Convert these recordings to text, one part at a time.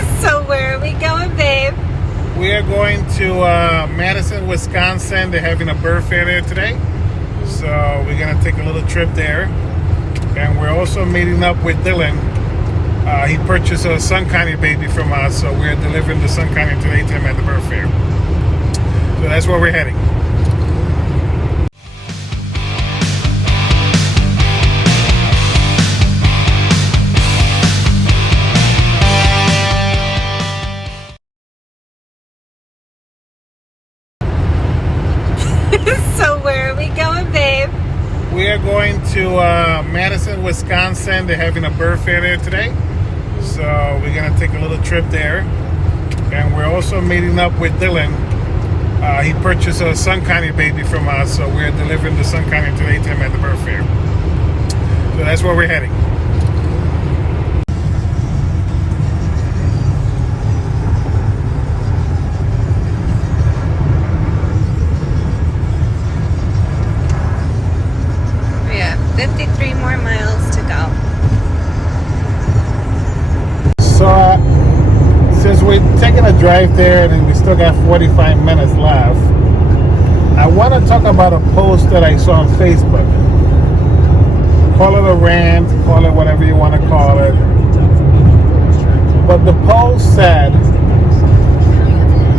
So where are we going, babe? We are going to Madison, Wisconsin. They're having a bird fair there today. So we're going to take a little trip there. And we're also meeting up with Dylan. He purchased a Sun County baby from us, so we're delivering the Sun County today to him at the bird fair. So that's where we're heading. So where are we going, babe? We are going to Madison, Wisconsin. They're having a bird fair there today. So we're going to take a little trip there. And we're also meeting up with Dylan. He purchased a Sun County baby from us, so we're delivering the Sun County today to him at the bird fair. So that's where we're heading. We have 53 more miles to go. So since we're taking a drive there and we still got 45 minutes left, I want to talk about a post that I saw on Facebook. Call it a rant, call it whatever you want to call it. But the post said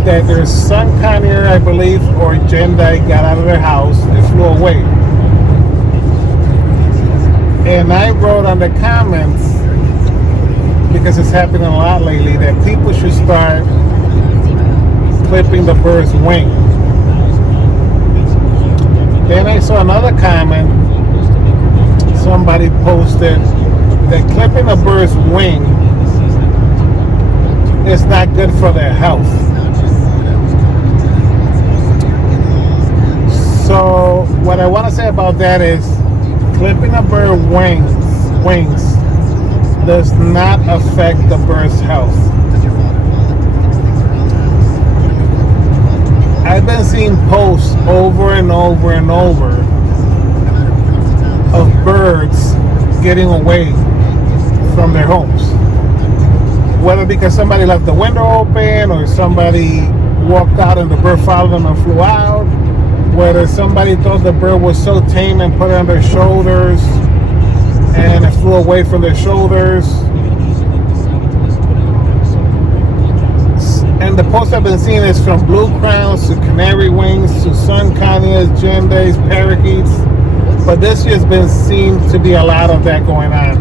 that their Sun County, I believe, or agenda got out of their house and flew away. And I wrote on the comments, because it's happening a lot lately, that people should start clipping the bird's wing. Then I saw another comment. Somebody posted that clipping a bird's wing is not good for their health. So what I want to say about that is clipping a bird's wings does not affect the bird's health. I've been seeing posts over and over and over of birds getting away from their homes. Whether because somebody left the window open or somebody walked out and the bird followed them and flew out. Whether somebody thought the bird was so tame and put it on their shoulders and it flew away from their shoulders. And the posts I've been seeing is from blue crowns to canary wings to Sun County agendas, parakeets. But this year's been seen to be a lot of that going on.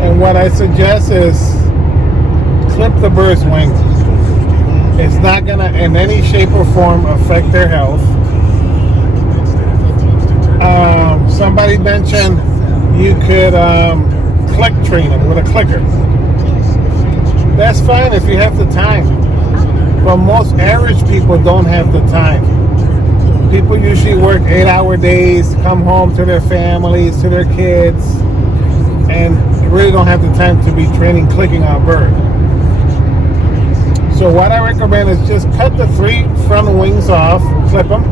And what I suggest is clip the bird's wing. It's not going to in any shape or form affect their health. Somebody mentioned you could click train them with a clicker. That's fine if you have the time. But most average people don't have the time. People usually work 8-hour days, come home to their families, to their kids, and really don't have the time to be training clicking on a bird. So what I recommend is just cut the 3 front wings off, clip them.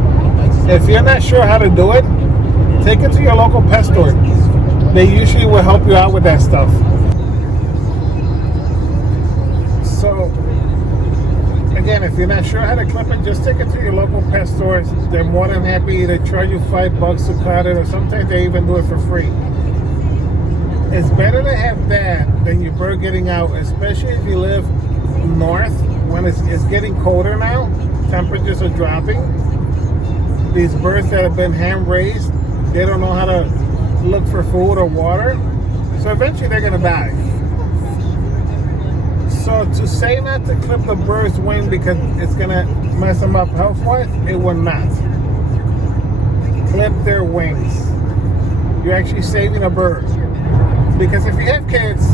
If you're not sure how to do it, take it to your local pet store. They usually will help you out with that stuff. So, again, if you're not sure how to clip it, just take it to your local pet stores. They're more than happy to charge you $5 to cut it, or sometimes they even do it for free. It's better to have that than your bird getting out, especially if you live north when it's getting colder now. Temperatures are dropping. These birds that have been hand raised, they don't know how to look for food or water, so eventually they're going to die. So to say not to clip the bird's wing because it's going to mess them up health-wise, it will not. Clip their wings. You're actually saving a bird. Because if you have kids,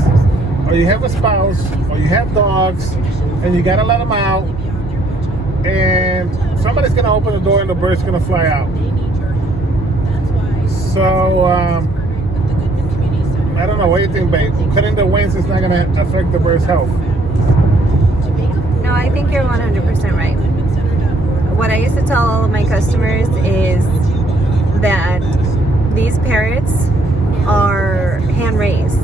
or you have a spouse, or you have dogs, and you got to let them out, and somebody's going to open the door and the bird's going to fly out. So, I don't know, what do you think, babe? Cutting the wings is not going to affect the bird's health. No, I think you're 100% right. What I used to tell all of my customers is that these parrots are hand raised.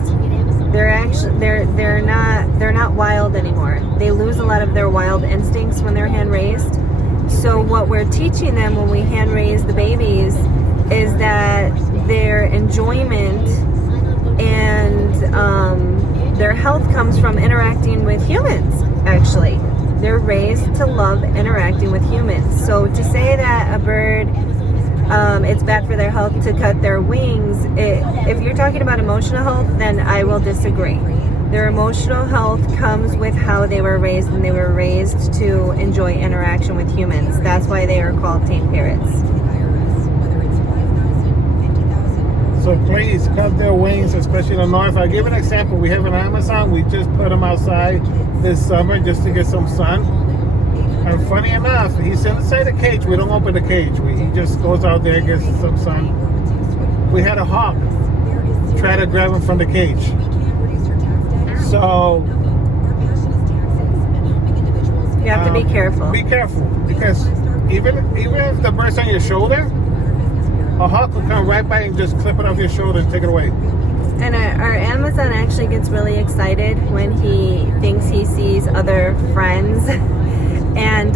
They're actually they're not wild anymore. They lose a lot of their wild instincts when they're hand raised. So what we're teaching them when we hand raise the babies is that their enjoyment and their health comes from interacting with humans. Actually, they're raised to love interacting with humans. So to say that a bird, it's bad for their health to cut their wings, if you're talking about emotional health, then I will disagree. Their emotional health comes with how they were raised, and they were raised to enjoy interaction with humans. That's why they are called tame parrots. So please cut their wings, especially in the north. I'll give an example. We have an Amazon. We just put him outside this summer just to get some sun. And funny enough, he's inside the cage. We don't open the cage. He just goes out there, gets some sun. We had a hawk try to grab him from the cage. So you have to be careful. Be careful, because even if the bird's on your shoulder, a hawk will come right by and just clip it off your shoulder and take it away. And our Amazon actually gets really excited when he thinks he sees other friends. And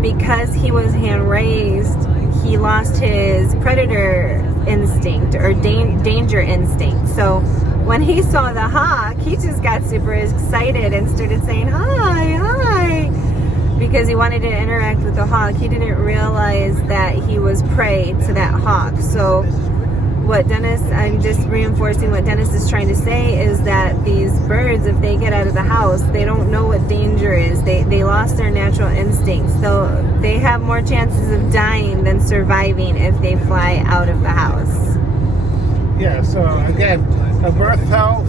because he was hand raised, he lost his predator instinct or danger instinct. So when he saw the hawk, he just got super excited and started saying, "Hi, hi," because he wanted to interact with the hawk. He didn't realize that he was prey to that hawk. So I'm just reinforcing what Dennis is trying to say, is that these birds, if they get out of the house, they don't know what danger is. They lost their natural instincts. So they have more chances of dying than surviving if they fly out of the house. Yeah, so again, a birth health,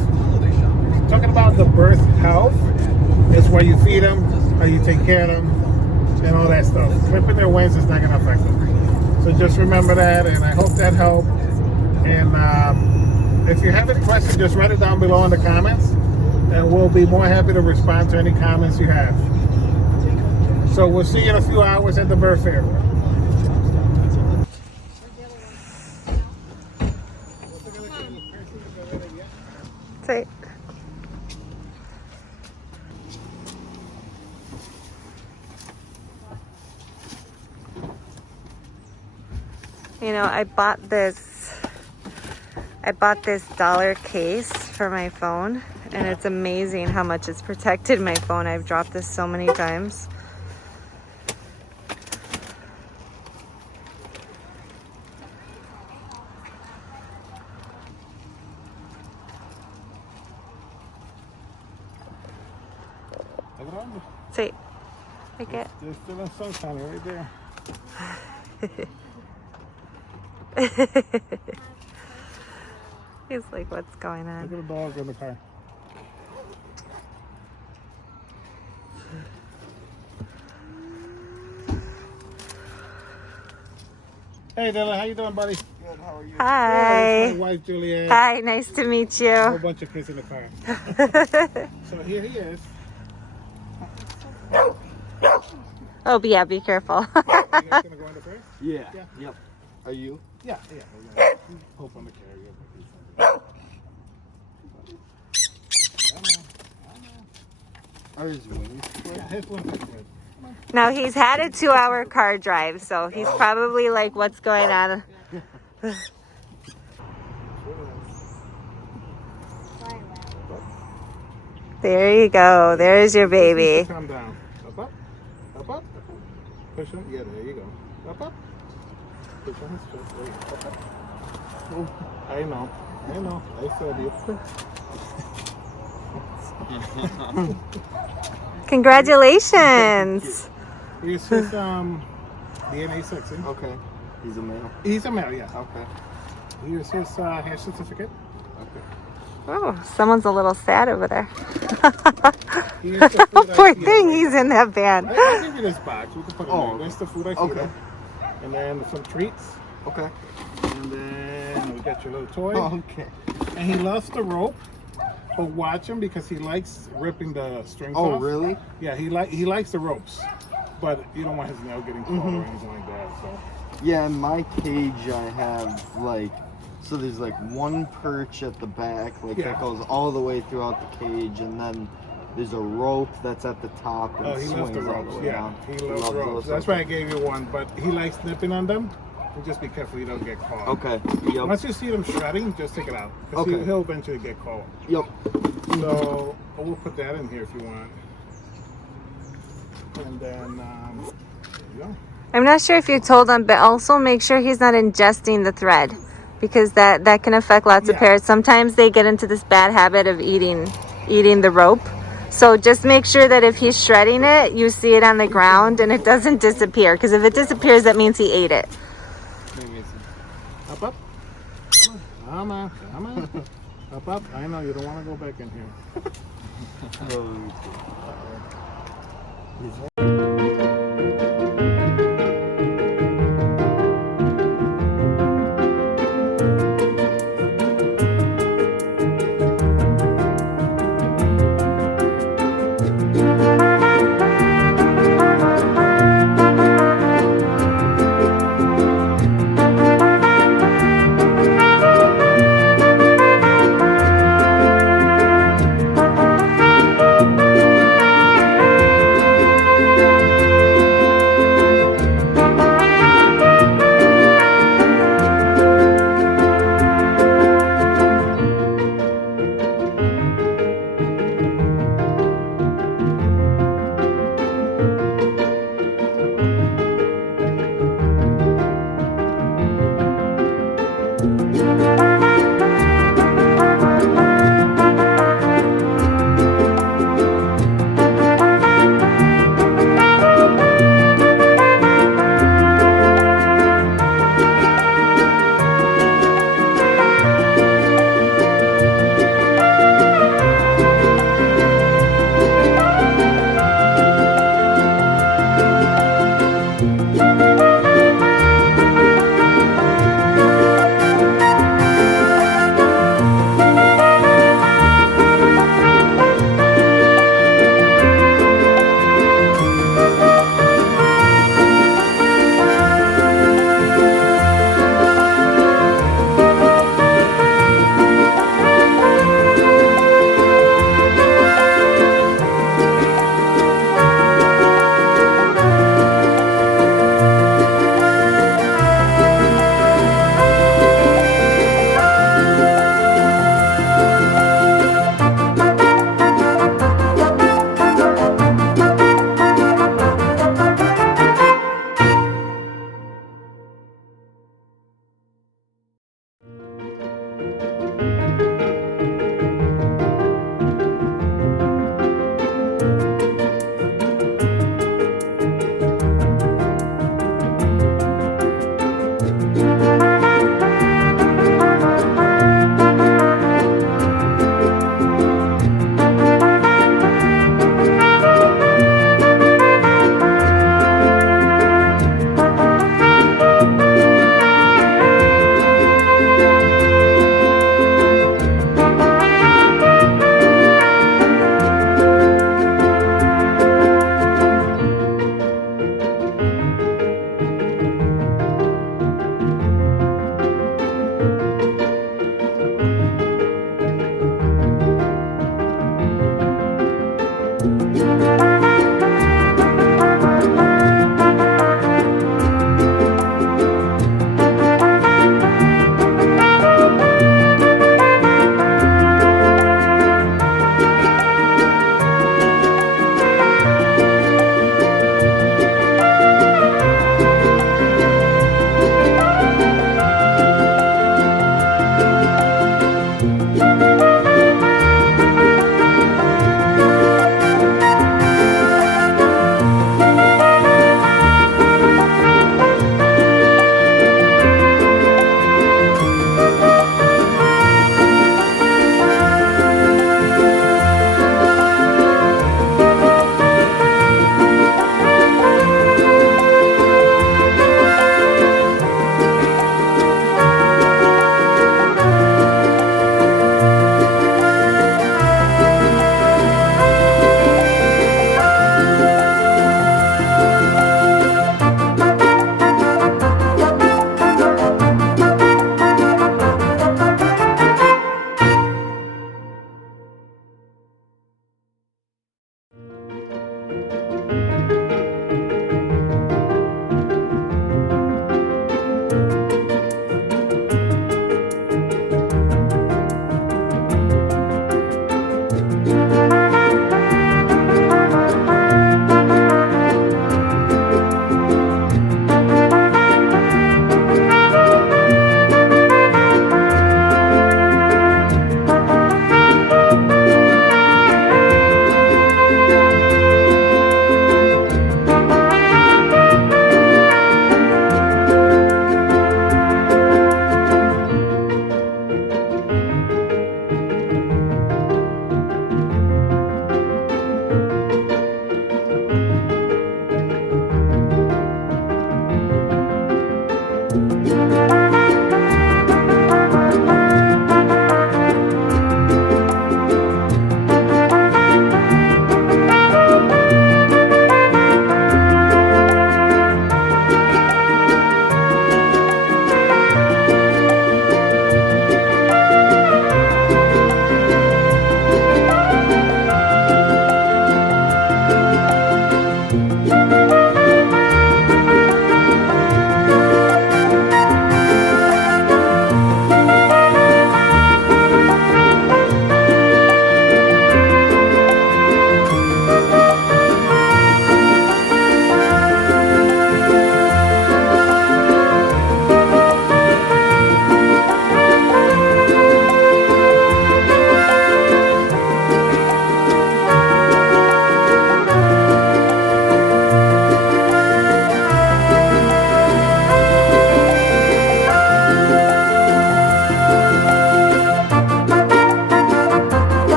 talking about the birth health, is where you feed them, how you take care of them, and all that stuff. Clipping their wings is not going to affect them. So just remember that, and I hope that helped. And if you have any questions, just write it down below in the comments, and we'll be more happy to respond to any comments you have. So we'll see you in a few hours at the bird fair. Say. You know, I bought this dollar case for my phone, and it's amazing how much it's protected my phone. I've dropped this so many times. See, like it. There's still a sunshine right there. He's like, what's going on? Look at the dog in the car. Hey Dylan, how you doing, buddy? Good, how are you? Hi. My wife Juliet. Hi, nice to meet A whole you. bunch of kids in the car. So here he is. Oh, but yeah, be careful. You guys gonna go in the first? Yeah. Yeah. Yep. Are you? Yeah. We're gonna hope on the carrier. Are his wings? Yeah, his one's good. Now, he's had a 2-hour car drive, so he's probably like, what's going on? There you go. There's your baby. Calm down. Up, up. Up, up. Push him. Yeah, there you go. Up, up. Push on his chest. There you go. Up, up. Oh, I know. I said you. Congratulations. Here's his DNA section. Okay. He's a male. He's a male, yeah. Okay. Here's his hair certificate. Okay. Oh, someone's a little sad over there. Here's the food I Poor feed thing, him. he's in that van. I'll give you this box. We can put it in there. That's the food I feed Okay. him. And then some treats. Okay. And then we got your little toy. Okay. And he loves the rope. But watch him because he likes ripping the strings Oh, off. really? Yeah, he likes the ropes. But you don't want his nail getting caught or anything like that. So Yeah, in my cage I have like So there's like one perch at the back, like Yeah. that goes all the way throughout the cage, and then there's a rope that's at the top and Oh, he loves swings the all the ropes. way Yeah, down. he loves ropes. those. That's why I gave you one, but he likes nipping on them. And just be careful you don't get caught. Okay. Yep. Once you see them shredding, just take it out. 'Cause Okay. he'll eventually get caught. Yep. So we'll put that in here if you want. And then, there you go. I'm not sure if you told him, but also make sure he's not ingesting the thread, because that can affect lots of Yeah. parrots. Sometimes they get into this bad habit of eating the rope. So just make sure that if he's shredding it, you see it on the ground and it doesn't disappear. Because if it disappears, that means he ate it. Up, up. Come on. Come on. Up, up. I know you don't want to go back in here.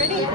pretty.